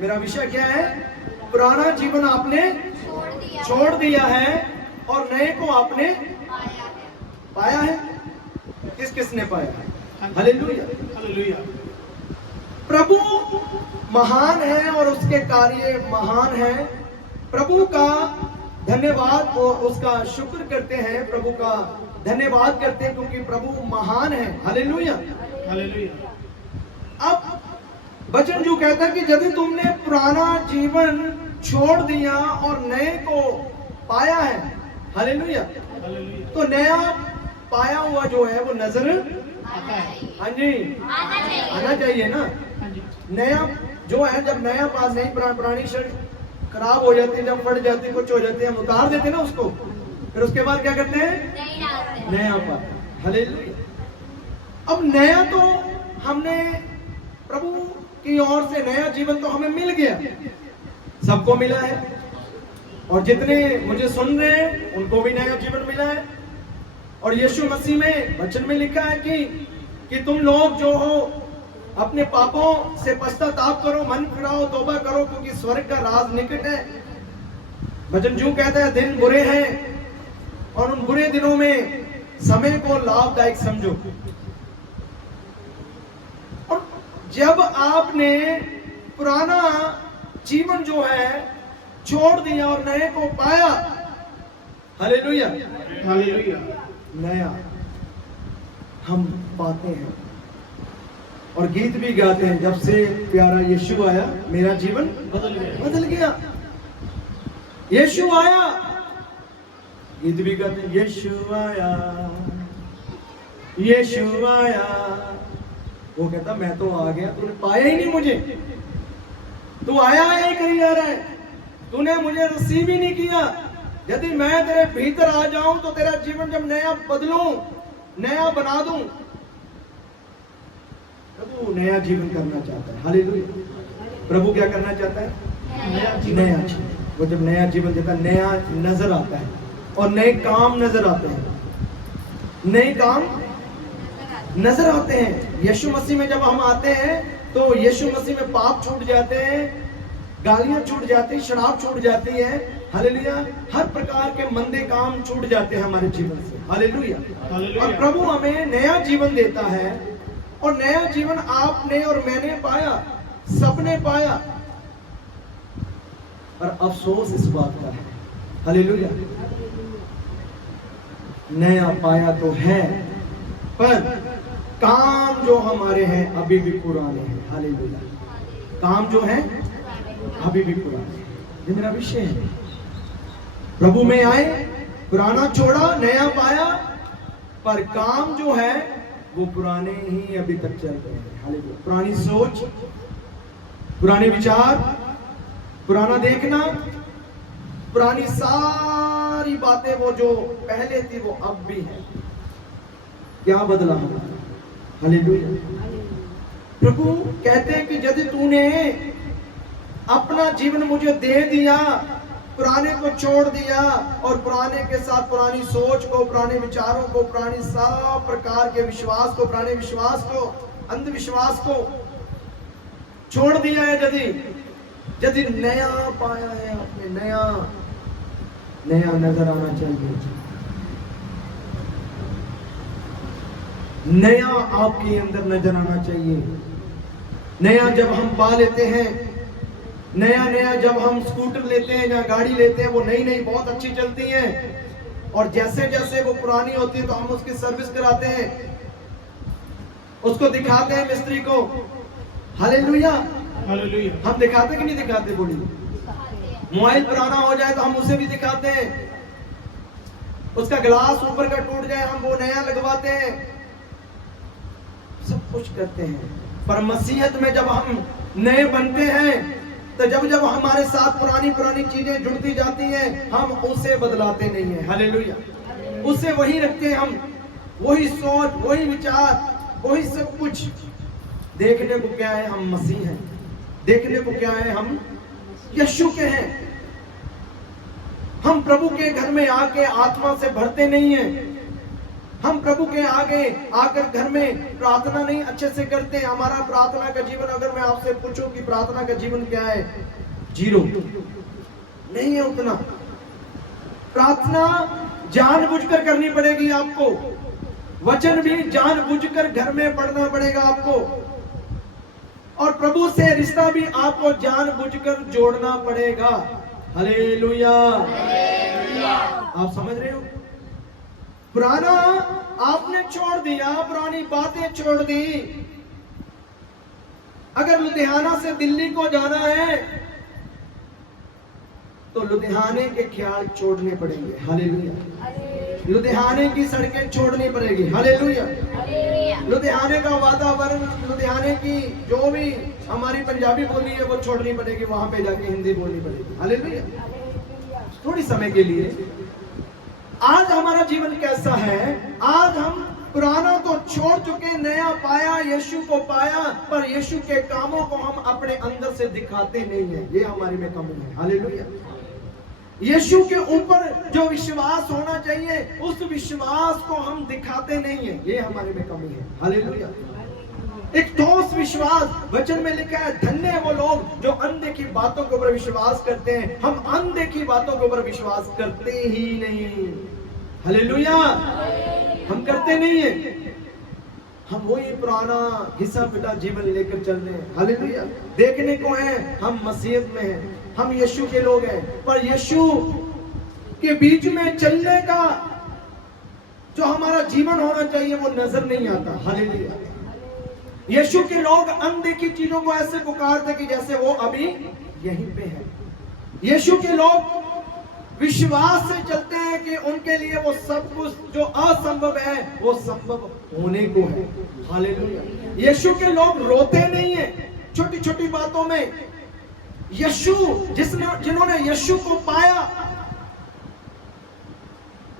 मेरा विषय क्या है? पुराना जीवन आपने छोड़ दिया है और नए को आपने पाया है। किस किसने पाया है? Hallelujah, hallelujah. प्रभु महान है और उसके कार्य महान है। प्रभु का धन्यवाद और उसका शुक्र करते हैं, प्रभु का धन्यवाद करते हैं क्योंकि प्रभु महान है। Hallelujah, hallelujah. अब वचन जो कहता है कि यदि तुमने पुराना जीवन छोड़ दिया और नए को पाया है, हालेलुया, हालेलुया। तो नया पाया हुआ जो है वो नजर आता है। हाँ जी आना चाहिए ना। हाँ जी। नया जो है, जब नया पास नहीं, पुरानी शर्ट खराब हो जाती है, जब फट जाती है, कुछ हो जाती है, हम उतार देते हैं ना उसको, फिर उसके बाद क्या करते हैं? नया पाया। हालेलुया। अब नया तो हमने प्रभु की ओर से नया जीवन तो हमें मिल गया, सबको मिला है, और जितने मुझे सुन रहे हैं उनको भी नया जीवन मिला है। और यीशु मसीह में वचन में लिखा है कि तुम लोग जो हो अपने पापों से पश्चाताप करो, मन फिराओ, तौबा करो क्योंकि स्वर्ग का राज निकट है। वचन जो कहता है दिन बुरे हैं और उन बुरे दिनों में समय को लाभदायक समझो। और जब आपने पुराना जीवन जो है छोड़ दिया और नए को पाया, हालेलुया, हालेलुया। नया हम पाते हैं और गीत भी गाते हैं, जब से प्यारा यीशु आया मेरा जीवन बदल गया। यीशु आया, गीत भी गाते हैं, यीशु आया, यीशु आया। वो कहता मैं तो आ गया, तूने पाया ही नहीं मुझे, तू आया ही करी जा रहा है, तूने मुझे रिसीव ही नहीं किया। यदि मैं तेरे भीतर आ जाऊं तो तेरा जीवन जब नया बदलूं, नया बना दूं। प्रभु नया जीवन करना चाहता है। हालेलुया। प्रभु क्या करना चाहता है? नया जीवन। वो जब नया जीवन देता है, नया नजर आता है और नए काम नजर आते हैं, नए काम नजर आते हैं। यीशु मसीह में जब हम आते हैं तो यीशु मसीह में पाप छूट जाते हैं, गालियां छूट जाती हैं, शराब छूट जाती है। हालेलुया। हर प्रकार के मंदे काम छूट जाते हैं हमारे जीवन से। हालेलुया। और प्रभु हमें नया जीवन देता है और नया जीवन आपने और मैंने पाया, सबने पाया। और अफसोस इस बात का है, हालेलुया, नया पाया तो है पर काम जो हमारे हैं अभी भी पुराने हैं। हालेलुया। काम जो है अभी भी पुराने हैं। ये मेरा विषय है। प्रभु में आए, पुराना छोड़ा, नया पाया, पर काम जो है वो पुराने ही अभी तक चल रहे हैं। हालेलुया। पुरानी सोच, पुराने विचार, पुराना देखना, पुरानी सारी बातें वो जो पहले थी वो अब भी है। क्या बदला हमारा? हालेलुया। प्रभु कहते हैं कि यदि तूने अपना जीवन मुझे दे दिया, पुराने को छोड़ दिया और पुराने के साथ पुरानी सोच को, पुराने विचारों को, पुरानी सब प्रकार के विश्वास को, पुराने विश्वास को, अंधविश्वास को छोड़ दिया है, यदि नया पाया है आपने, नया नजर आना चाहिए। नया आपके अंदर नजर आना चाहिए। नया जब हम पा लेते हैं, नया जब हम स्कूटर लेते हैं या गाड़ी लेते हैं, वो नई बहुत अच्छी चलती है और जैसे जैसे वो पुरानी होती है तो हम उसकी सर्विस कराते हैं, उसको दिखाते हैं मिस्त्री को। हालेलुया। हालेलुया। हम दिखाते कि नहीं दिखाते? बोलिए। मोबाइल पुराना हो जाए तो हम उसे भी दिखाते हैं, उसका ग्लास ऊपर का टूट जाए हम वो नया लगवाते हैं, सब कुछ करते हैं। पर मसीहत में जब हम नए बनते हैं तो जब हमारे साथ पुरानी चीजें जुड़ती जाती हैं, हम उसे बदलाते नहीं हैं। हालेलुया। उसे वही रखते हैं हम, वही सोच, वही विचार, वही सब कुछ। देखने को क्या है? हम मसीह हैं। देखने को क्या है? हम यीशु के हैं। हम प्रभु के घर में आके आत्मा से भरते नहीं हैं, हम प्रभु के आगे आकर घर में प्रार्थना नहीं अच्छे से करते। हमारा प्रार्थना का जीवन, अगर मैं आपसे पूछूं कि प्रार्थना का जीवन क्या है, 0 नहीं है उतना। प्रार्थना जानबूझकर करनी पड़ेगी आपको, वचन भी जानबूझकर घर में पढ़ना पड़ेगा आपको, और प्रभु से रिश्ता भी आपको जानबूझकर जोड़ना पड़ेगा। हालेलुया, आप समझ रहे हो? पुराना आपने छोड़ दिया, पुरानी बातें छोड़ दी। अगर लुधियाना से दिल्ली को जाना है तो लुधियाने के ख्याल छोड़ने पड़ेंगे। हालेलुया। लुधियाने की सड़कें छोड़नी पड़ेगी। हालेलुया। लुधियाने का वातावरण, लुधियाने की जो भी हमारी पंजाबी बोली है वो छोड़नी पड़ेगी, वहां पे जाके हिंदी बोलनी पड़ेगी। हालेलुया। थोड़ी समय के लिए। आज हमारा जीवन कैसा है? आज हम पुराना तो छोड़ चुके, नया पाया, यीशु को पाया, पर यीशु के कामों को हम अपने अंदर से दिखाते नहीं है। ये हमारी में कमी है। हालेलुया। यीशु के ऊपर जो विश्वास होना चाहिए, उस विश्वास को हम दिखाते नहीं है। ये हमारे में कमी है। हालेलुया। एक ठोस विश्वास, वचन में लिखा है, धन्य है वो लोग जो अनदेखी बातों के ऊपर विश्वास करते हैं। हम अनदेखी बातों के ऊपर विश्वास करते ही नहीं। हालेलुया। हम करते नहीं है। हम वही पुराना घिसा पिटा जीवन लेकर चल रहे हैं। हालेलुया। देखने को है हम मसीहत में हैं, हम यीशु के लोग हैं, पर यीशु के बीच में चलने का जो हमारा जीवन होना चाहिए वो नजर नहीं आता। हालेलुया। यीशु के लोग अनदेखी चीजों को ऐसे पुकारते कि जैसे वो अभी यहीं पे है। यीशु के लोग विश्वास से चलते हैं कि उनके लिए वो सब कुछ जो असंभव है वो संभव होने को है। हालेलुया। यीशु के लोग रोते नहीं है छोटी छोटी बातों में। यीशु जिन्होंने यीशु को पाया,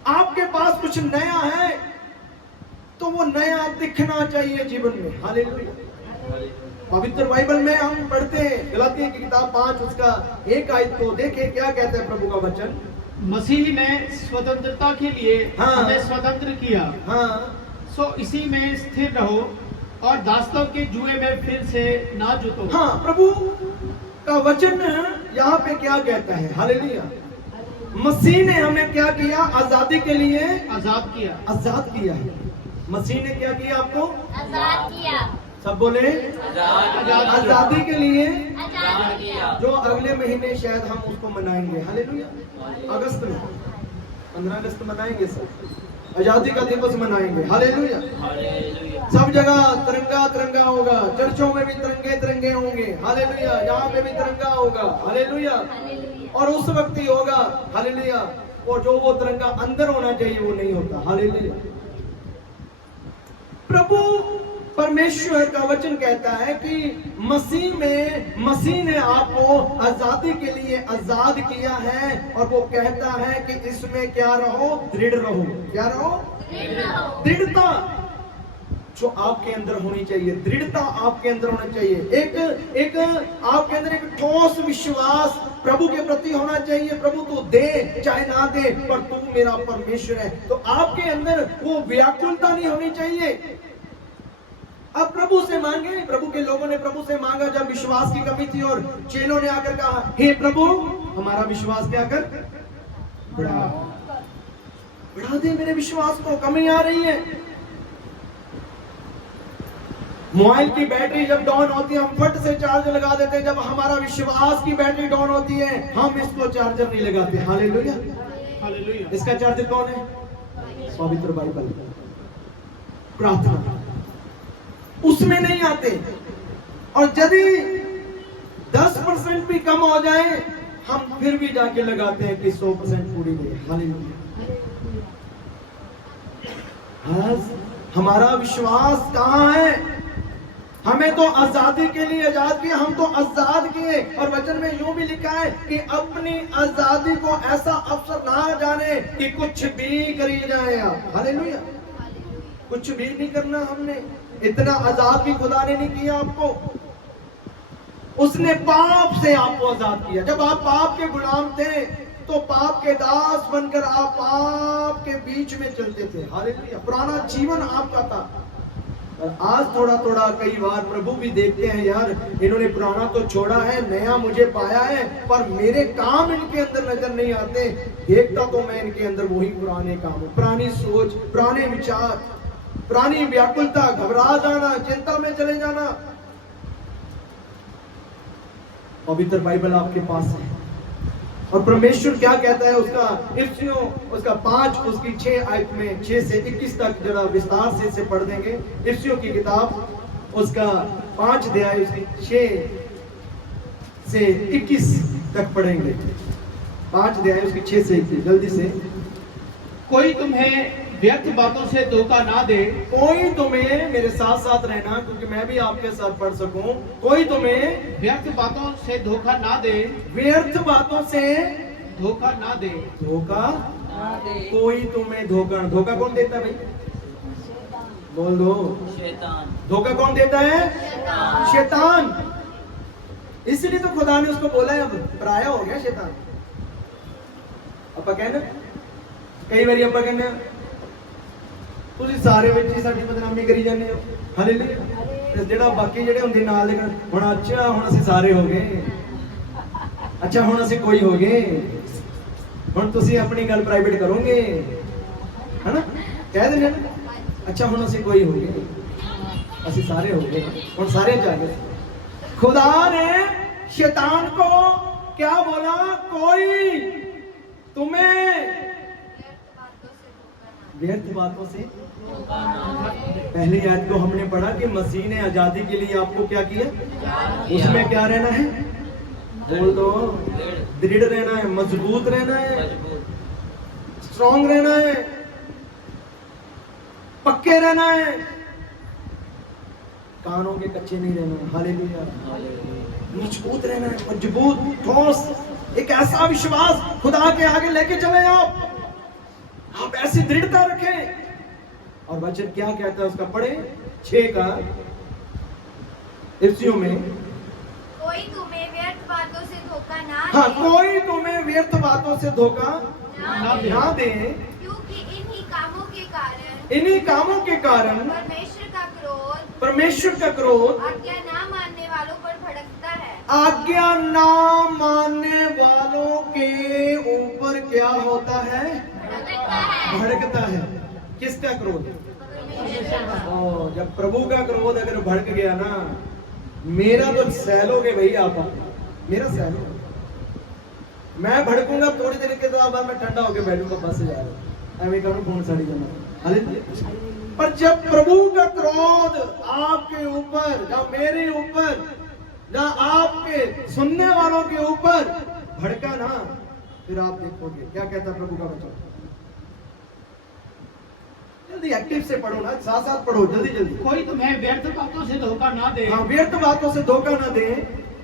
आपके पास कुछ नया है तो वो नया दिखना चाहिए जीवन में। हालेलुया। पवित्र बाइबल में हम पढ़ते हैं गलातियों की किताब 5 उसका 1 आयत को देखें क्या कहता है प्रभु का वचन। मसीह ने स्वतंत्रता के लिए हमें स्वतंत्र किया। सो इसी में स्थिर रहो और दासत्व के जुए में फिर से ना जुटो। प्रभु का वचन यहाँ पे क्या कहता है? हालेलुया। मसीह ने हमें क्या किया? आजादी के लिए आजाद किया। आजाद किया है। मसीह ने क्या किया? आपको आजाद किया। सब बोले आजादी के लिए आजाद किया। जो अगले महीने शायद हम उसको मनाएंगे। हालेलुया। अगस्त में 15 अगस्त मनाएंगे, सब आजादी का दिवस मनाएंगे। हालेलुया। सब जगह तिरंगा तिरंगा होगा, चर्चों में भी तिरंगे तिरंगे होंगे। हालेलुया। यहाँ पे भी तिरंगा होगा। हालेलुया। और उस वक्त ही होगा। हालेलुया। और जो वो तिरंगा अंदर होना चाहिए वो नहीं होता। हालेलुया। प्रभु परमेश्वर का वचन कहता है कि मसीह ने आपको आजादी के लिए आजाद किया है, और वो कहता है कि इसमें क्या रहो? दृढ़ रहो। क्या रहो? दृढ़ता जो आपके अंदर होनी चाहिए। दृढ़ता आपके अंदर होना चाहिए। एक आपके अंदर एक ठोस विश्वास प्रभु के प्रति होना चाहिए। प्रभु तू दे चाहे ना दे, पर तू मेरा परमेश्वर है। तो आपके अंदर वो व्याकुलता नहीं होनी चाहिए। अब प्रभु से मांगे। प्रभु के लोगों ने प्रभु से मांगा जब विश्वास की कमी थी, और चेलों ने आकर कहा, हे प्रभु हमारा विश्वास क्या कर? बढ़ा दे मेरे विश्वास को, कमी आ रही है। मोबाइल की बैटरी जब डाउन होती है हम फट से चार्जर लगा देते हैं। जब हमारा विश्वास की बैटरी डाउन होती है हम इसको चार्जर नहीं लगाते। हालेलुया। हालेलुया। इसका चार्जर कौन है? पवित्र बाइबल, प्रार्थना, उसमें नहीं आते। और यदि 10% भी कम हो जाए हम फिर भी जाके लगाते हैं कि 100% पूरी नहीं। हालेलुया। आज हमारा विश्वास कहाँ है? हमें तो आजादी के लिए आजाद किया, हम तो आजाद किए। और वचन में यूं भी लिखा है कि अपनी आजादी को ऐसा अवसर ना जाने कि कुछ भी करी जाए आप। हालेलुया। कुछ भी नहीं करना हमने। इतना आजाद भी खुदा ने नहीं किया आपको। उसने पाप से आपको आजाद किया। जब आप पाप के गुलाम थे तो पाप के दास बनकर आप पाप के बीच में चलते थे। हालेलुया। पुराना जीवन आपका था। और आज थोड़ा थोड़ा कई बार प्रभु भी देखते हैं, यार इन्होंने पुराना तो छोड़ा है, नया मुझे पाया है, पर मेरे काम इनके अंदर नजर नहीं आते। देखता तो मैं इनके अंदर वही पुराने काम, पुरानी सोच, पुराने विचार, पुरानी व्याकुलता, घबरा जाना, चिंता में चले जाना। पवित्र बाइबल आपके पास है और परमेश्वर क्या कहता है उसका, इफ्सियों उसका 5 उसकी 6 आयत में 6 से 21 तक जरा विस्तार से इसे पढ़ देंगे। इफ्सियों की किताब उसका 5 अध्याय उसकी 6 से 21 तक पढ़ेंगे। 5 अध्याय उसकी 6 से 21 जल्दी से। कोई तुम्हें व्यर्थ बातों से धोखा ना दे। कोई तुम्हें, मेरे साथ साथ रहना क्योंकि मैं भी आपके साथ पढ़ सकूं। कोई तुम्हें व्यर्थ बातों से धोखा ना दे। व्यर्थ बातों से धोखा ना दे। धोखा कोई तुम्हें धोखा, धोखा कौन देता है भाई? बोल दो। शैतान। धोखा कौन देता है? शैतान। इसलिए तो खुदा ने उसको बोला है, अब पराया हो गया शैतान। अपा कहना कई बार अपा कहना ਤੁਸੀਂ ਸਾਰੇ ਵਿੱਚ ਹੀ ਸਾਡੀ ਬਦਨਾਮੀ ਕਰੀ ਜਾਂਦੇ ਹੋ। ਹਾਲੇਲੂਇਆ। ਤੇ ਜਿਹੜਾ ਬਾਕੀ ਜਿਹੜੇ ਹੁੰਦੇ ਨਾਲ ਦੇ ਹੁਣ ਅੱਛਾ ਹੁਣ ਅਸੀਂ ਸਾਰੇ ਹੋ ਗਏ, ਅੱਛਾ ਹੁਣ ਅਸੀਂ ਕੋਈ ਹੋ ਗਏ, ਹੁਣ ਤੁਸੀਂ ਆਪਣੀ ਗੱਲ ਪ੍ਰਾਈਵੇਟ ਕਰੋਗੇ, ਹੈਨਾ ਕਹਿ ਦਿੰਦੇ ਨਾ, ਅੱਛਾ ਹੁਣ ਅਸੀਂ ਕੋਈ ਹੋ ਗਏ, ਅਸੀਂ ਸਾਰੇ ਹੋ ਗਏ, ਹੁਣ ਸਾਰੇ ਚ ਆ ਗਏ। खुदा ने शैतान को क्या बोला? कोई तुम्हें व्यर्थ बातों से। पहली आयत को हमने पढ़ा कि मसीह ने आजादी के लिए आपको क्या किया, उसमें क्या रहना है? बोल दो। दृढ़ रहना है, मजबूत रहना है, स्ट्रॉन्ग रहना है, पक्के रहना है, कानों के कच्चे नहीं रहना है। हालेलुया। मजबूत रहना है, मजबूत ठोस, एक ऐसा विश्वास खुदा के आगे लेके चले आप ऐसी दृढ़ता रखें। और वचन क्या कहता है उसका पढ़े 6 का इफ्सियों में। कोई तुम्हें व्यर्थ बातों से धोखा ना दे। हाँ, कोई तुम्हें व्यर्थ बातों से धोखा ना दे, क्योंकि इन्हीं कामों के कारण परमेश्वर का क्रोध आज्ञा ना मानने वालों पर भड़कता है। आज्ञा ना मानने वालों के ऊपर क्या होता है? भड़कता है। किसका क्रोध? जब प्रभु का क्रोध अगर भड़क गया ना, मेरा तो सहलोगे भाई आप, मेरा सहलोगे। मैं भड़कूंगा थोड़ी देर के बाद मैं ठंडा होकर बैठूंगा, बस यार ऐਵੇਂ करूं फोन साड़ी जाना। पर जब प्रभु का क्रोध आपके ऊपर या मेरे ऊपर या आपके सुनने वालों के ऊपर भड़का ना, फिर आप देखोगे क्या कहता प्रभु का वचन। जल्दी एक्टिव से पढ़ो ना, साथ साथ पढ़ो, जल्दी जल्दी। कोई तुम्हें व्यर्थ बातों से धोखा ना दे। हाँ, व्यर्थ बातों से धोखा ना दे,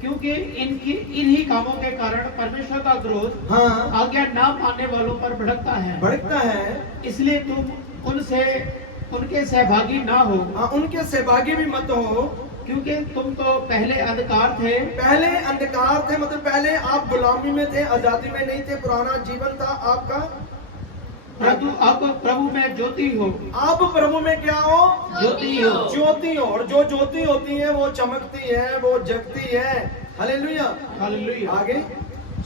क्योंकि इन्हीं कामों के कारण परमेश्वर का क्रोध हाँ आज्ञा ना मानने वालों पर भड़कता है। इसलिए तुम उनके सहभागी ना हो। हाँ, उनके सहभागी भी मत हो, क्योंकि तुम तो पहले अंधकार थे। पहले अंधकार थे मतलब पहले आप गुलामी में थे, आजादी में नहीं थे, पुराना जीवन था आपका। अब प्रभु में ज्योति हो। अब प्रभु में क्या हो? ज्योति हो। ज्योति हो। और जो ज्योति होती है वो चमकती है, वो जगती है। हालेलुया। हालेलुया। आगे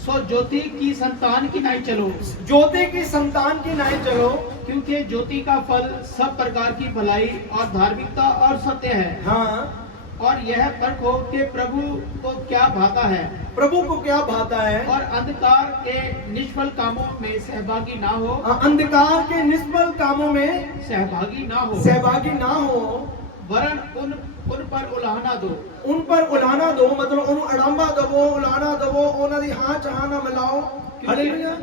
सो ज्योति की संतान की नाई चलो। ज्योति की संतान की नाई चलो, क्योंकि ज्योति का फल सब प्रकार की भलाई और धार्मिकता और सत्य है। हाँ, और यह परखो कि प्रभु को क्या भाता है। प्रभु को क्या भाता है। और अंधकार के निष्फल कामों में सहभागी ना हो। अंधकार के निष्फल कामों में सहभागी ना हो। वरन उन पर उलाहना दो। उन पर उलाहना दो मतलब उन अड़ंबा दवो, उलाहना दवो, उन्हां दी हां चाह ना मिलाओ। हालेलुया।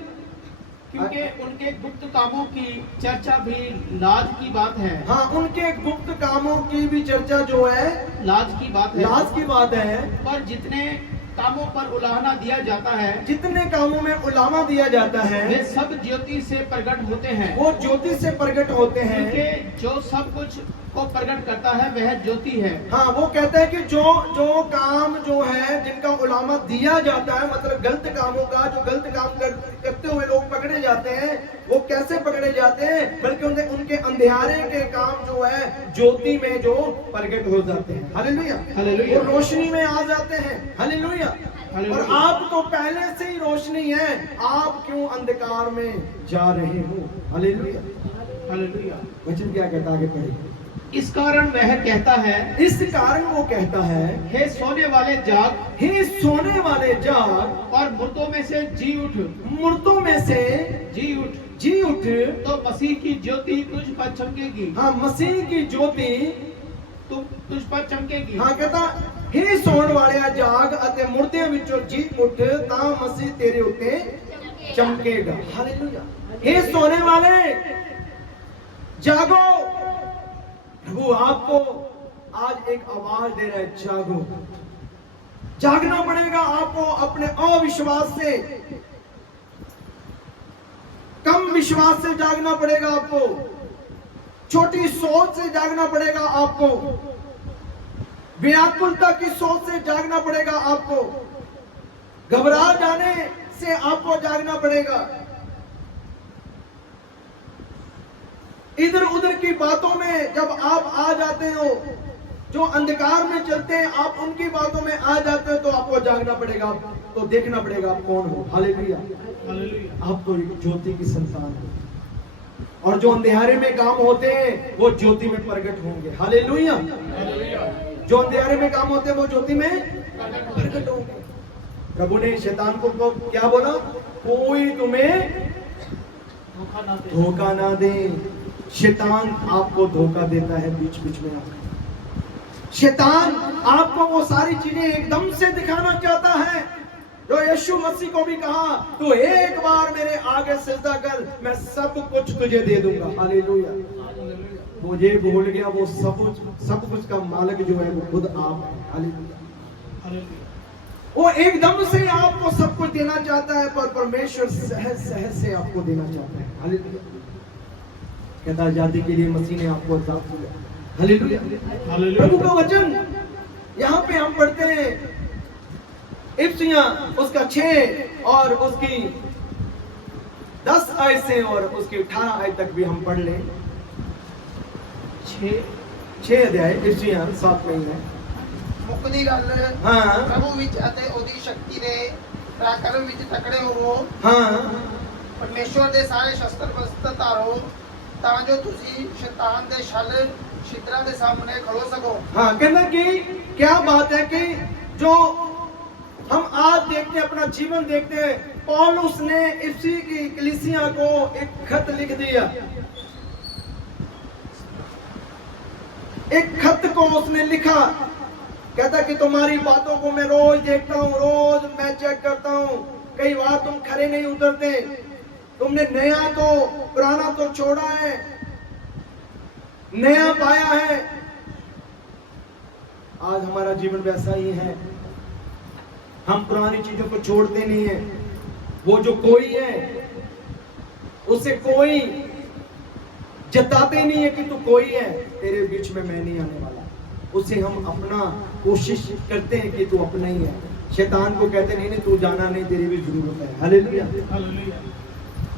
क्योंकि उनके गुप्त कामों की चर्चा भी लाज की बात है। हाँ, उनके गुप्त कामों की भी चर्चा जो है लाज की बात है। लाज की बात है। पर जितने कामों पर उलाहना दिया जाता है, जितने कामों में उलामा दिया जाता है, वे सब ज्योति से प्रकट होते हैं। वो ज्योति से प्रकट होते हैं। क्योंकि जो सब कुछ को प्रकट करता है वह ज्योति है। हाँ, वो कहता है कि जो काम जो है जिनका उलामा दिया जाता है, मतलब गलत कामों का, जो गलत काम करते हुए लोग पकड़े जाते हैं, वो कैसे पकड़े जाते हैं, बल्कि उनके अंधेरे के काम जो है ज्योति में जो प्रकट हो जाते हैं। Hallelujah, hallelujah. वो रोशनी में आ जाते हैं। हालेलुया। और आप तो पहले से ही रोशनी है, आप क्यों अंधकार में जा रहे हो? Hallelujah, hallelujah. वचन क्या कहता है? आगे पढ़िए। इस कारण वह कहता है, इस कारण वो कहता है, हे सोने वाले जाग, हे सोने वाले जाग, और मुर्दों में से जी उठ, मुर्दों में से जी उठ, जी उठ, तो मसीह की ज्योति तुझ पर चमकेगी। हाँ, मसीह की ज्योति तुझ पर चमकेगी। हाँ, कहता हे सोने वाले जाग अते मुर्दे विचों जी उठ, ता मसीह तेरे उत्ते चमकेगा। हालेलुया। हे सोने वाले जागो, प्रभु आपको आज एक आवाज दे रहा है, जागो। जागना पड़ेगा आपको, अपने अविश्वास से, कम विश्वास से जागना पड़ेगा आपको, छोटी सोच से जागना पड़ेगा आपको, व्याकुलता की सोच से जागना पड़ेगा आपको, घबरा जाने से आपको जागना पड़ेगा, इधर उधर की बातों में जब आप आ जाते हो, जो अंधकार में चलते हैं, आप उनकी बातों में आ जाते हो, तो आपको जागना पड़ेगा, तो देखना पड़ेगा आप कौन हो। Hallelujah, hallelujah. आप तो एक ज्योति की संतान हो, और जो अंधेरे में काम होते हैं वो ज्योति में प्रकट होंगे। हालेलुया। जो अंधेरे में काम होते हैं वो ज्योति में प्रकट होंगे। प्रभु ने शैतान को क्या बोला? कोई तुम्हें धोखा ना दे। शैतान आपको धोखा देता है बीच बीच में आकर। शैतान आपको वो सारी चीजें एकदम से दिखाना चाहता है, जो यीशु मसीह को भी कहा, तू एक बार मेरे आगे सिजदा कर, मैं सब कुछ तुझे दे दूंगा। हालेलुया। मुझे भूल गया, वो सब कुछ का मालिक जो है वो खुद आप है। हालेलुया। वो एकदम से आपको सब कुछ देना चाहता है, पर परमेश्वर सहज सहज से आपको देना चाहता है। हालेलुया। कहता आजादी के लिए मसीह ने आपको आजाद किया। हालेलुया। प्रभु का वचन यहाँ पे हम पढ़ते हैं, इफिसियां उसका 6 और उसकी 10 आयत से और उसकी 18 आयत तक भी हम पढ़ लें। 6 अध्याय इफिसियां 7 में ही है। ਮੁੱਕਦੀ ਗੱਲ हाँ ਪ੍ਰਭੂ ਵਿੱਚ ਅਤੇ ਉਹਦੀ ਸ਼ਕਤੀ ਦੇ ਪਰਾਕਰਮ ਵਿੱਚ ਤਕੜੇ ਹੋਵੋ। हाँ ਪਰਮੇਸ਼ਵਰ ਦੇ ਸਾਰੇ ਸ਼ਸਤਰ ਬਸਤਰ ਧਾਰੋ, ਤਾਂ ਜੋ ਤੁਸੀਂ ਸ਼ੈਤਾਨ ਦੇ ਛਲ ਛਿੱਤਰਾਂ ਦੇ ਸਾਹਮਣੇ ਖੜੋ ਸਕੋ। हाँ, कहना कि क्या बात है कि जो हम आज देखते हैं, अपना जीवन देखते हैं, पौलुस ने इफिसी की कलीसिया को एक खत लिख दिया। एक खत को उसने लिखा, कहता कि तुम्हारी बातों को मैं रोज देखता हूँ, रोज मैं चेक करता हूँ, कई बार तुम खरे नहीं उतरते, तुमने नया तो पुराना तो छोड़ा है, नया पाया है। आज हमारा जीवन वैसा ही है, हम पुरानी चीजों को छोड़ते नहीं है। वो जो कोई है उसे कोई जताते नहीं है कि तू कोई है, तेरे बीच में मैं नहीं आने वाला। उसे हम अपना कोशिश करते हैं कि तू अपना ही है। शैतान को कहते नहीं तू जाना नहीं, तेरी भी जरूरत है। हालेलुया।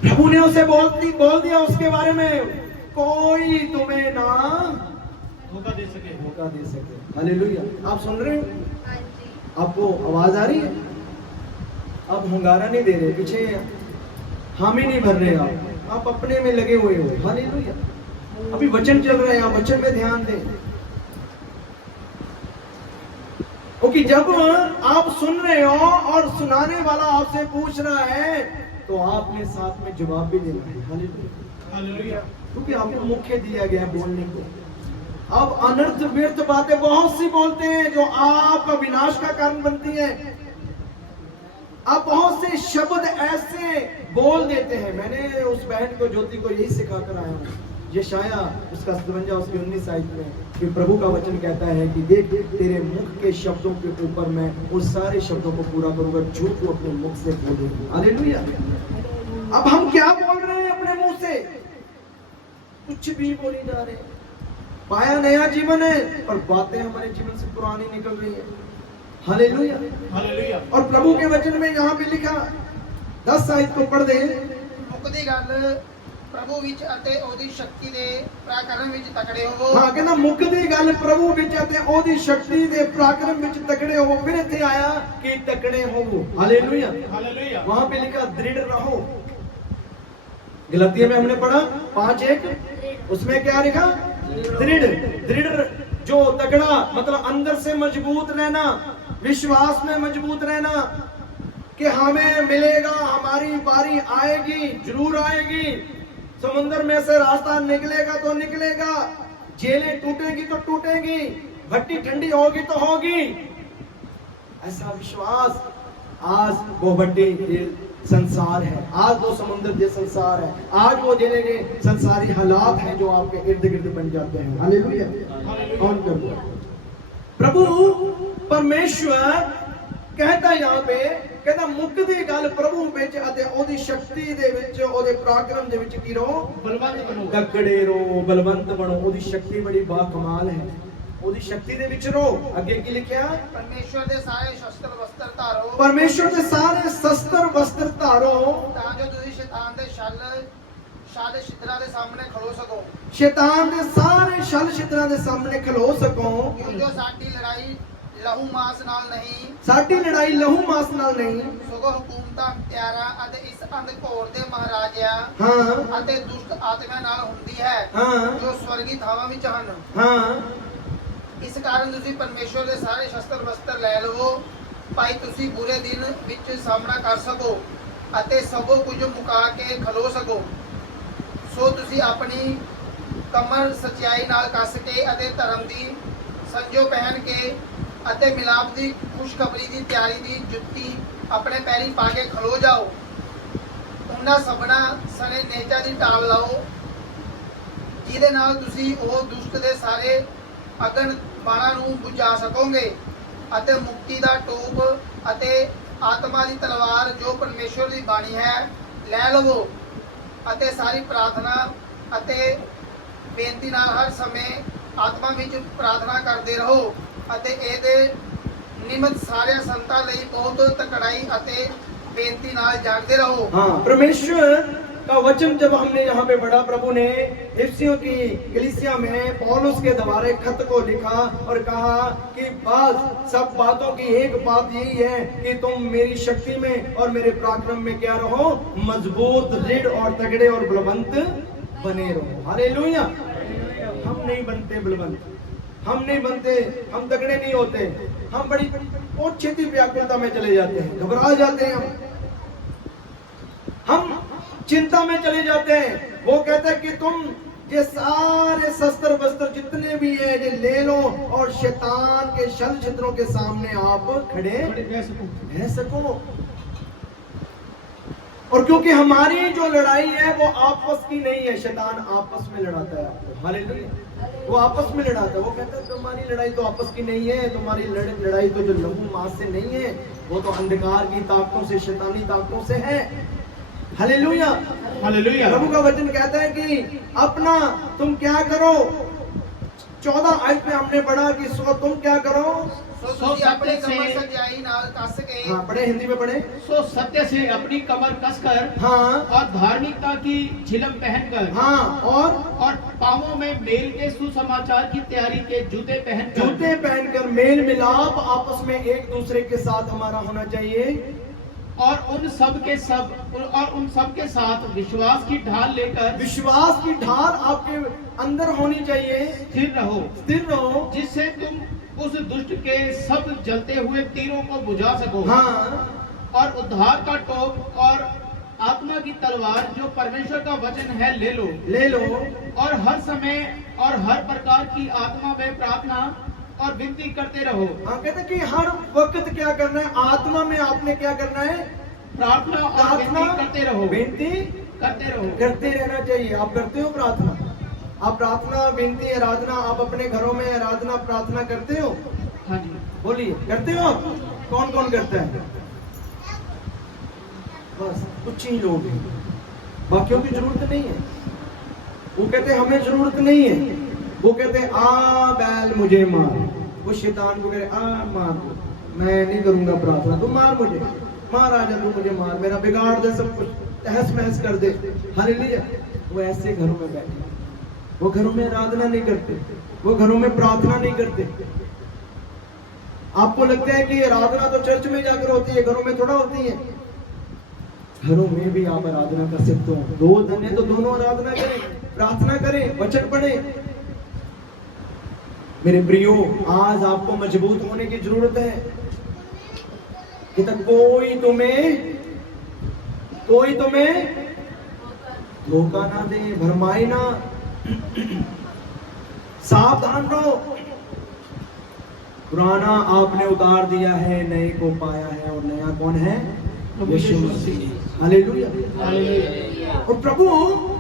प्रभु ने उसे बोल दिया उसके बारे में, कोई तुम्हें ना धोखा दे सके। हालेलुया। आप सुन रहे हो? हाँ जी। आपको आवाज आ रही है? आप hunगारा नहीं दे रहे, पीछे हामी नहीं भर रहे, आप अपने में लगे हुए हो। हालेलुया। अभी वचन चल रहा है, आप वचन में ध्यान दें। क्योंकि जब आप सुन रहे हो और सुनाने वाला आपसे पूछ रहा है, तो आपने साथ में जवाब भी देना है। हालेलुया। क्योंकि आपको मुख्य दिया गया है बोलने को। अब अनर्थ व्यर्थ बातें बहुत सी बोलते हैं जो आपका विनाश का कारण बनती है। आप बहुत से शब्द ऐसे बोल देते हैं। मैंने उस बहन को, ज्योति को, यही सिखा कर आया हूँ। यशाया उसका 57 उसकी 19 आयत में कि प्रभु का वचन कहता है कि देख तेरे मुख के शब्दों के ऊपर मैं उस सारे शब्दों को पूरा करूंगा जो तू अपने मुख से बोलेगी। हालेलुया। अब हम क्या बोल रहे हैं अपने मुंह से? कुछ भी बोली जा रहे हैं। पाया नया जीवन है और बातें हमारे जीवन से पुरानी निकल रही है। हालेलुया। हालेलुया। और प्रभु के वचन में यहाँ पे लिखा 10 आयत को पढ़ दे। ਮੁੱਕਦੀ ਗੱਲ ਪ੍ਰਭੂ ਵਿੱਚ ਅਤੇ ਉਹਦੀ ਸ਼ਕਤੀ ਦੇ ਪ੍ਰਾਕਰਮ ਵਿੱਚ ਤਕੜੇ ਹੋਵੋ। हाँ कहना मुक्कदी गल प्रभु विच अते ओदी शक्ति दे पराक्रम विच तगड़े होवो। फिर इत्थे आया कि तगड़े होवो। हालेलुया। हालेलुया। वहां पे लिखा दृढ़ रहो। गलतियों में हमने पढ़ा 5:1 उसमें क्या लिखा? दृढ़। दृढ़ जो तगड़ा मतलब अंदर से मजबूत रहना, विश्वास में मजबूत रहना कि हमें मिलेगा, हमारी बारी आएगी, जरूर आएगी। समुद्र में से रास्ता निकलेगा तो निकलेगा, जेलें टूटेगी तो टूटेगी, भट्टी ठंडी होगी तो होगी। ऐसा विश्वास। आज वो भट्टी ये संसार है, आज वो समुद्र ये संसार है, आज वो जेलें के संसारी हालात हैं जो आपके इर्द गिर्द बन जाते हैं। हालेलुया। कौन कर प्रभु परमेश्वर कहता है यहाँ पे, कहता मुक्कदी गल प्रभु विच अते ओदी शक्ति दे विच ओदे पराक्रम दे विच की रहो, बलवंत बनो। तगड़े रहो, बलवंत बनो। ओदी शक्ति बड़ी बाकमाल है, ओदी शक्ति दे विच रहो। अगे की लिखिया? ਪਰਮੇਸ਼ਵਰ ਦੇ ਸਾਰੇ ਸ਼ਸਤਰ ਵਸਤਰ ਧਾਰੋ परमेश्वर के सारे शस्त्र वस्त्र धारो ਤਾਂ ਜੋ ਤੁਸੀਂ ਸ਼ੈਤਾਨ ਦੇ ਛਲ ਛਿੱਤਰਾਂ ਦੇ ਸਾਹਮਣੇ ਖੜੋ ਸਕੋ। शैतान के सारे छल छितरां दे सामने खलो सको। ਕਿਉਂਕਿ ਸਾਡੀ ਲੜਾਈ ਲਹੂ ਮਾਸ ਨਾਲ ਨਹੀਂ साडी लड़ाई लहू मास नाल नहीं, ਸਗੋਂ ਹਕੂਮਤਾਂ ਹਥਿਆਰਾਂ ਅਤੇ ਇਸ ਅੰਧਕੋਰ ਦੇ ਮਹਾਰਾਜਿਆਂ हाँ ਅਤੇ ਦੁਸ਼ਟ ਆਤਮਿਆਂ ਨਾਲ ਹੁੰਦੀ ਹੈ हाँ ਜੋ ਸਵਰਗੀ ਥਾਵਾਂ ਵਿੱਚ ਹਨ। हाँ ਇਸ ਕਾਰਨ ਤੁਸੀਂ ਪਰਮੇਸ਼ਵਰ ਦੇ ਸਾਰੇ ਸ਼ਸਤਰ ਵਸਤਰ ਲੈ ਲਵੋ ਭਾਈ ਤੁਸੀਂ ਬੁਰੇ ਦਿਨ ਵਿੱਚ ਸਾਹਮਣਾ ਕਰ ਸਕੋ ਅਤੇ ਸਭੋ ਕੁਝ ਮੁਕਾ ਕੇ ਖਲੋ ਸਕੋ। ਸੋ ਤੁਸੀਂ ਆਪਣੀ ਕਮਰ ਸਚਾਈ ਨਾਲ ਕੱਸ ਕੇ ਅਤੇ ਧਰਮ ਦੀ ਸੰਜੋ ਪਹਿਨ ਕੇ ਅਤੇ ਮਿਲਾਪ ਦੀ ਖੁਸ਼ਖਬਰੀ ਦੀ ਤਿਆਰੀ ਦੀ ਜੁੱਤੀ ਆਪਣੇ ਪੈਰੀ ਪਾ ਕੇ ਖਲੋ ਜਾਓ। ਉਹਨਾਂ ਸਭਨਾ ਸਣੇ ਨੇਜਾ ਦੀ ਢਾਲ ਲਾਓ ਜਿਹਦੇ ਨਾਲ ਤੁਸੀਂ ਉਹ ਦੁਸ਼ਟ ਦੇ ਸਾਰੇ ਅਗਨ ਬਾਣਾਂ ਨੂੰ ਬੁਝਾ ਸਕੋਗੇ ਅਤੇ ਮੁਕਤੀ ਦਾ ਟੋਪ ਅਤੇ ਆਤਮਾ ਦੀ ਤਲਵਾਰ ਜੋ ਪਰਮੇਸ਼ਵਰ ਦੀ ਬਾਣੀ ਹੈ ਲੈ ਲਵੋ ਅਤੇ ਸਾਰੀ ਪ੍ਰਾਰਥਨਾ ਅਤੇ ਬੇਨਤੀ ਨਾਲ ਹਰ ਸਮੇਂ ਆਤਮਾ ਵਿੱਚ ਪ੍ਰਾਰਥਨਾ ਕਰਦੇ ਰਹੋ ਅਤੇ ਇਹਦੇ ਨਿਮਤ ਸਾਰਿਆਂ ਸੰਤਾਂ ਲਈ ਬਹੁਤ ਤਕੜਾਈ ਅਤੇ ਬੇਨਤੀ ਨਾਲ ਜਾਗਦੇ ਰਹੋ। हाँ परमेश्वर का वचन जब हमने यहाँ पे पढ़ा, प्रभु ने इफिसियों की कलीसिया में पौलुस के द्वारा खत को लिखा और कहा कि बस सब बातों की एक बात यही है कि तुम मेरी शक्ति में और मेरे पराक्रम में क्या रहो, मजबूत, दृढ़ और तगड़े और बलवंत बने रहो। हालेलुया। हम नहीं बनते बलवंत, हम नहीं बनते, हम तगड़े नहीं होते, हम बड़ी बहुत छेती व्याकुलता में चले जाते हैं, घबरा जाते हैं, हम चिंता में चले जाते हैं। वो कहता है कि तुम ये सारे शस्त्र वस्त्र जितने भी हैं ये ले लो और शैतान के छल छिद्रों के सामने आप खड़े रह सको। और क्योंकि हमारी जो लड़ाई है वो आपस की नहीं है, शैतान आपस में लड़ाता है आपको। हालेलुया। वो आपस में लड़ाता है, वो कहता है तुम्हारी लड़ाई तो आपस की नहीं है, तुम्हारी लड़ाई तो जो लहू मांस से नहीं है, वो तो अंधकार की ताकतों से, शैतानी ताकतों से है। हालेलुया। हालेलुया। प्रभु का वचन कहता है कि अपना तुम क्या करो। 14 आयत में हमने पढ़ा कि सो तुम क्या करो, ਸੋ ਤੁਸੀਂ ਆਪਣੇ ਕਮਰ ਸਚਾਈ ਨਾਲ ਕੱਸ ਕੇ हाँ पढ़े, हिंदी में पढ़े। सो सत्य से अपनी कमर कसकर हाँ और धार्मिकता की झिलम पहनकर हाँ और पांवों में मेल के सुसमाचार की तैयारी के जूते पहनकर जूते पहनकर मेल मिलाप आपस में एक दूसरे के साथ हमारा होना चाहिए और उन सब के साथ विश्वास की ढाल लेकर विश्वास की ढाल आपके अंदर होनी चाहिए। स्थिर रहो जिससे तुम उस दुष्ट के सब जलते हुए तीरों को बुझा सको। हाँ और उद्धार का टोप और आत्मा की तलवार जो परमेश्वर का वचन है ले लो और हर समय और हर प्रकार की आत्मा में प्रार्थना और विनती करते रहो। हाँ कहते कि हर वक्त क्या करना है, आत्मा में आपने क्या करना है, प्रार्थना और विनती करते रहो। विनती करते रहो, करते रहना चाहिए। आप करते हो प्रार्थना? आप प्रार्थना, विनती, आराधना, आप अपने घरों में आराधना प्रार्थना करते हो? हाँ जी बोलिए, करते हो आप? कौन कौन करता है? बस कुछ ही लोग हैं, बाकियों की जरूरत नहीं है। वो कहते हमें जरूरत नहीं है, वो कहते हैं आ बैल मुझे मार, वो शैतान को कह रहे आ मार दो, मैं नहीं करूंगा प्रार्थना, तू मार मुझे, मार आजा, तू मुझे मार, मेरा बिगाड़ दे सब कुछ, तहस महस कर दे। हालेलुया। वो ऐसे घरों में बैठे, वो घरों में आराधना नहीं करते, वो घरों में प्रार्थना नहीं करते। आपको लगता है कि आराधना तो चर्च में जाकर होती है, घरों में थोड़ा होती है। घरों में भी आप आराधना कर सकते हो। दो धन है तो दोनों आराधना करें, प्रार्थना करें, वचन पढ़ें। मेरे प्रियो, आज आपको मजबूत होने की जरूरत है कि तक कोई तुम्हें धोखा ना दे, भरमाई ना। सावधान रहो। पुराना आपने उतार दिया है, नए को पाया है, और नया कौन है? यीशु मसीह। हालेलुया। और प्रभु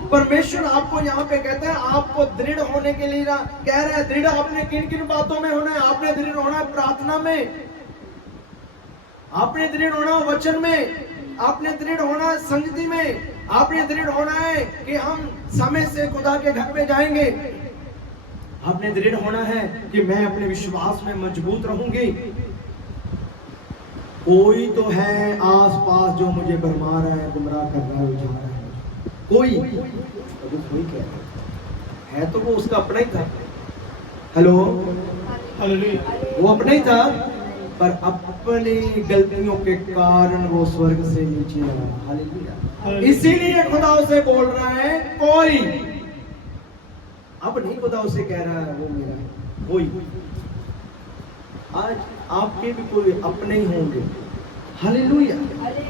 परमेश्वर आपको यहाँ पे कहता है, आपको दृढ़ होने के लिए कह रहा है। दृढ़ आपने किन किन बातों में होना है? आपने दृढ़ होना है प्रार्थना में, आपने दृढ़ होना वचन में, आपने दृढ़ होना संगति में, आपने दृढ़ होना है कि हम समय से खुदा के घर में जाएंगे। आपने दृढ़ होना है कि मैं अपने विश्वास में मजबूत रहूंगी। कोई तो है आसपास जो मुझे भरमा रहा है, गुमराह कर रहा है, उठा रहा है। कोई कह रहा है तो वो उसका अपना ही था। हेलो, वो अपना ही था, पर अपनी गलतियों के कारण वो स्वर्ग से नीचे आया। हालेलुया। इसीलिए खुदा उसे बोल रहा है कोई। अब नहीं खुदा उसे कह रहा है वो मेरा है, कोई। आज आपके भी कोई अपने ही होंगे। हालेलुया।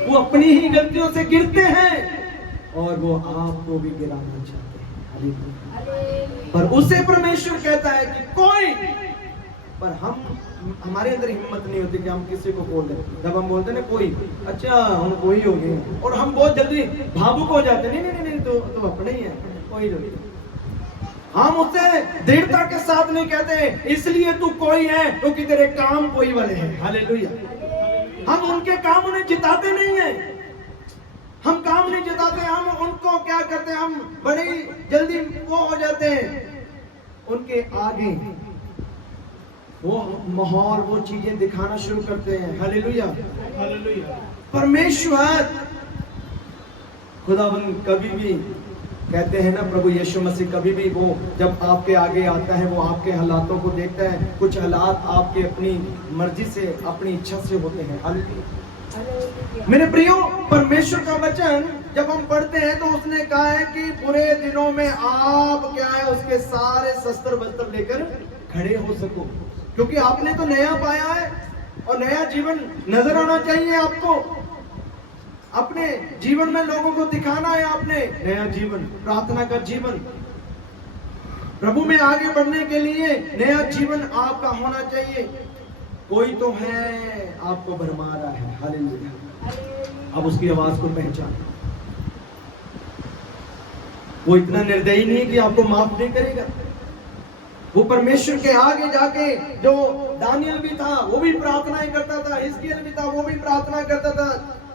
वो अपनी ही गलतियों से गिरते हैं और वो आपको भी गिराना चाहते हैं। हालेलुया। पर उसे परमेश्वर कहता है कि कोई, पर हमारे अंदर हिम्मत नहीं होती कि हम किसी को बोल दें। जब हम बोलते ना कोई, अच्छा हम कोई हो गए, और हम बहुत जल्दी भावुक हो जाते हैं। नहीं, तो अपने ही है, कोई नहीं। हम उसे दृढ़ता के साथ नहीं कहते इसलिए तू कोई है क्योंकि तेरे काम कोई वाले हैं। हालेलुया। हम उनके काम उन्हें जिताते नहीं है, हम काम नहीं जिताते। हम उनको क्या करते हैं, हम बड़ी जल्दी वो हो जाते हैं उनके आगे, वो माहौल, वो चीजें दिखाना शुरू करते हैं। हालेलुया। परमेश्वर खुदावंद कभी भी कहते हैं ना, प्रभु यीशु मसीह कभी भी वो जब आपके आगे आता है, वो आपके हालातों को देखता है। कुछ हालात आपके अपनी मर्जी से, अपनी इच्छा से होते हैं। हालेलुया। मेरे प्रियो, परमेश्वर का वचन जब हम पढ़ते हैं तो उसने कहा है कि बुरे दिनों में आप क्या है, उसके सारे शस्त्र वस्त्र लेकर खड़े हो सको, क्योंकि आपने तो नया पाया है और नया जीवन नजर आना चाहिए आपको। अपने जीवन में लोगों को दिखाना है आपने नया जीवन, प्रार्थना का जीवन। प्रभु में आगे बढ़ने के लिए नया जीवन आपका होना चाहिए। कोई तो है आपको भरमा रहा है। हालेलुया। अब उसकी आवाज को पहचान। वो इतना निर्दयी नहीं है कि आपको माफ नहीं करेगा। वो परमेश्वर के आगे जाके, जो दानियल भी था वो भी प्रार्थनाएं करता था, हिजकिय्याह भी था वो भी प्रार्थना करता था,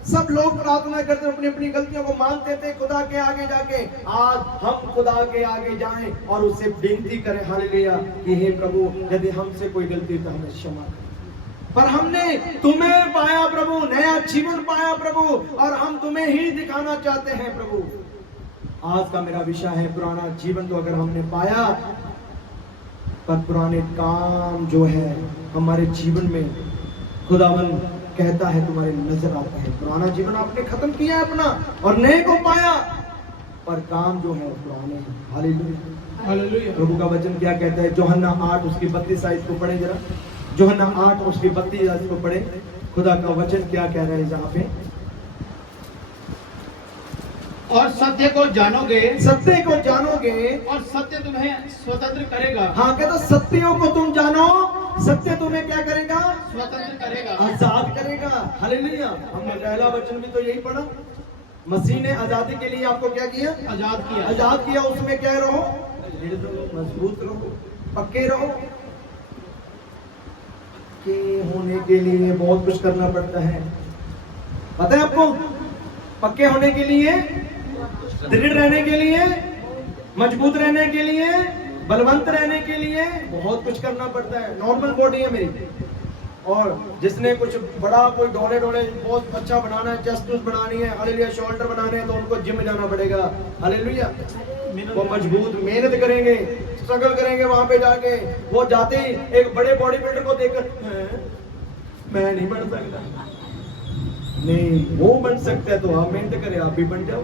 सब लोग प्रार्थना करते अपनी अपनी गलतियों को मानते थे खुदा के आगे जाके। आज हम खुदा के आगे जाएं और उससे विनती करें, हालेलुया, कि हे प्रभु यदि हमसे कोई गलती तो हमें क्षमा कर। पर हमने तुम्हें पाया प्रभु, नया जीवन पाया प्रभु, और हम तुम्हें ही दिखाना चाहते हैं प्रभु। आज का मेरा विषय है पुराना जीवन तो अगर हमने पाया, पर पुराने काम जो है हमारे जीवन में खुदावन कहता है तुम्हारे नजर आता है। पुराना जीवन आपने खत्म किया है अपना और नए को पाया, पर काम जो है पुराने हैं। हालेलुया। हालेलुया। प्रभु का वचन क्या कहता है? यूहन्ना 8 उसकी 32 आयत को पढ़े जरा। यूहन्ना 8 उसकी 32 आयत को पढ़े। खुदा का वचन क्या कह रहा है जहाँ पे? और सत्य को जानोगे, सत्य को जानोगे और सत्य तुम्हें स्वतंत्र करेगा। हाँ, कहता सत्यों को तुम जानो, सत्य तुम्हें क्या करेगा? स्वतंत्र करेगा, आजाद करेगा। हालेलुया। हमने पहला वचन भी तो यही पढ़ा। मसीह ने आजादी के लिए आपको क्या किया? आजाद किया। आजाद किया। उसमें क्या रहो? मजबूत रहो, पक्के रहो। पक्के होने के लिए बहुत कुछ करना पड़ता है, पता है आपको? पक्के होने के लिए, दृढ़ रहने के लिए, मजबूत रहने के लिए, बलवंत रहने के लिए बहुत कुछ करना पड़ता है। नॉर्मल बॉडी है मेरी, और जिसने कुछ बड़ा कोई डोले डोले बहुत अच्छा बनाना है, चेस्ट बनानी है, हालेलुया, शोल्डर बनाने हैं, तो उनको जिम जाना पड़ेगा। हालेलुया, वो मजबूत मेहनत करेंगे, स्ट्रगल करेंगे वहां पे जाके। वो जाते ही एक बड़े बॉडी बिल्डर को देखकर मैं नहीं बन सकता, नहीं वो बन सकता है, तो आप मेहनत करें, आप भी बन जाओ।